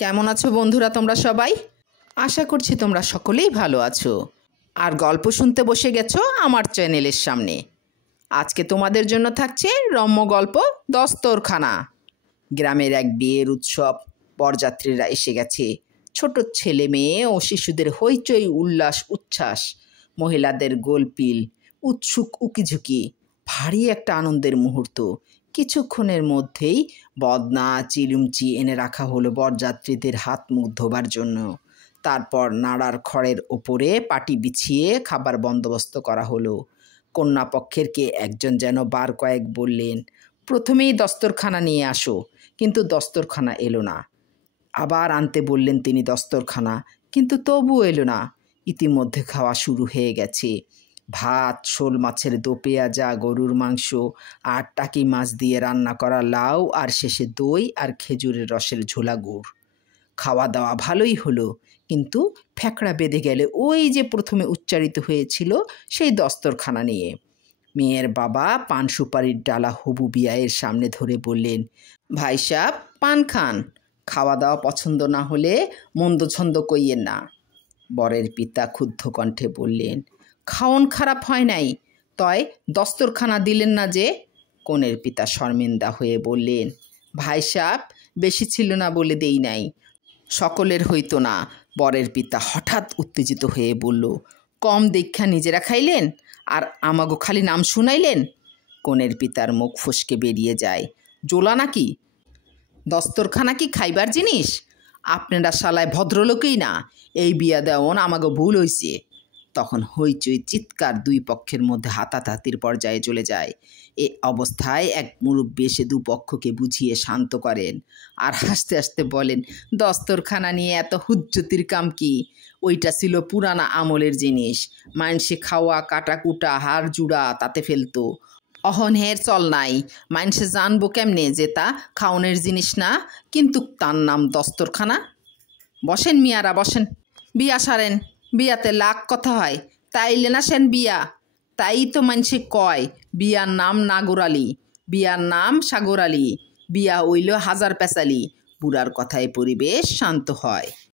কেমন আছো বন্ধুরা তোমরা সবাই? আশা করছি তোমরা সকলেই ভালো আছো আর গল্প শুনতে বসে গেছো আমার চ্যানেলের সামনে। আজকে তোমাদের জন্য থাকছে রম্য গল্প দস্তরখানা। গ্রামের এক বিয়ের উৎসব, বরযাত্রীরা এসে গেছে। ছোট ছেলে মেয়ে ও শিশুদের হইচই উল্লাস উচ্ছ্বাস, মহিলাদের গোলপিল, উৎসুক উকিঝুঁকি, ভারী একটা আনন্দের মুহূর্ত। কিছুক্ষণের মধ্যেই বদনা চিলুমচি এনে রাখা হলো বরযাত্রীদের হাত মুখ ধোবার জন্য। তারপর নাড়ার খড়ের ওপরে পাটি বিছিয়ে খাবার বন্দোবস্ত করা হলো। কন্যাপক্ষের কে একজন যেন বার কয়েক বললেন, প্রথমেই দস্তরখানা নিয়ে আসো, কিন্তু দস্তরখানা এলো না। আবার আনতে বললেন তিনি দস্তরখানা, কিন্তু তবুও এলো না। ইতিমধ্যে খাওয়া শুরু হয়ে গেছে। ভাত, শোল মাছের দো পেঁয়াজা, গরুর মাংস আর টাকি মাছ দিয়ে রান্না করা লাউ, আর শেষে দই আর খেজুরের রসের ঝোলা গুড়। খাওয়া দাওয়া ভালোই হলো, কিন্তু ফ্যাকড়া বেঁধে গেলে ওই যে প্রথমে উচ্চারিত হয়েছিল সেই দস্তরখানা নিয়ে। মেয়ের বাবা পান সুপারির ডালা হবু বিয়ায়ের সামনে ধরে বললেন, ভাই সাহেব পান খান, খাওয়া দাওয়া পছন্দ না হলে মন্দ ছন্দ কইয়েন না। বরের পিতা ক্ষুব্ধ কণ্ঠে বললেন, খাওন খারাপ হয় নাই, তয় দস্তরখানা দিলেন না যে? কনের পিতা শর্মিন্দা হয়ে বললেন, ভাই সাহেব বেশি ছিল না বলে দেই নাই, সকলের হইতো না। বরের পিতা হঠাৎ উত্তেজিত হয়ে বলল, কম দীক্ষা নিজেরা খাইলেন আর আমাগো খালি নাম শুনাইলেন। কনের পিতার মুখ ফসকে বেরিয়ে যায়, জোলা নাকি? দস্তরখানা কি খাইবার জিনিস? আপনারা শালায় ভদ্রলোকই না, এই বিয়া দেওয়ন আমাগো ভুল হইছে। তখন হইচই চিৎকার, দুই পক্ষের মধ্যে হাতাহাতির পর্যায়ে চলে যায়। এ অবস্থায় এক মুরব্বি এসে দুপক্ষকে বুঝিয়ে শান্ত করেন আর হাসতে হাসতে বলেন, দস্তরখানা নিয়ে এত হুজ্জতির কাম কি? ওইটা ছিল পুরানা আমলের জিনিস, মানসে খাওয়া কাটাকুটা হাড় জুড়া তাতে ফেলতো। অহন হের চল নাই, মানসে জানবো কেমনে যে তা খাওনের জিনিস না, কিন্তু তার নাম দস্তরখানা। বসেন মিয়ারা বসেন, বিয়া সারেন, বিয়াতে লাখ কথা হয়, তাইলে না সেন বিয়া। তাই তো মানসে কয় বিয়ার নাম নাগরালি, বিয়ার নাম সাগরালি, বিয়া হইল হাজার পেঁচালি। বুড়ার কথায় পরিবেশ শান্ত হয়।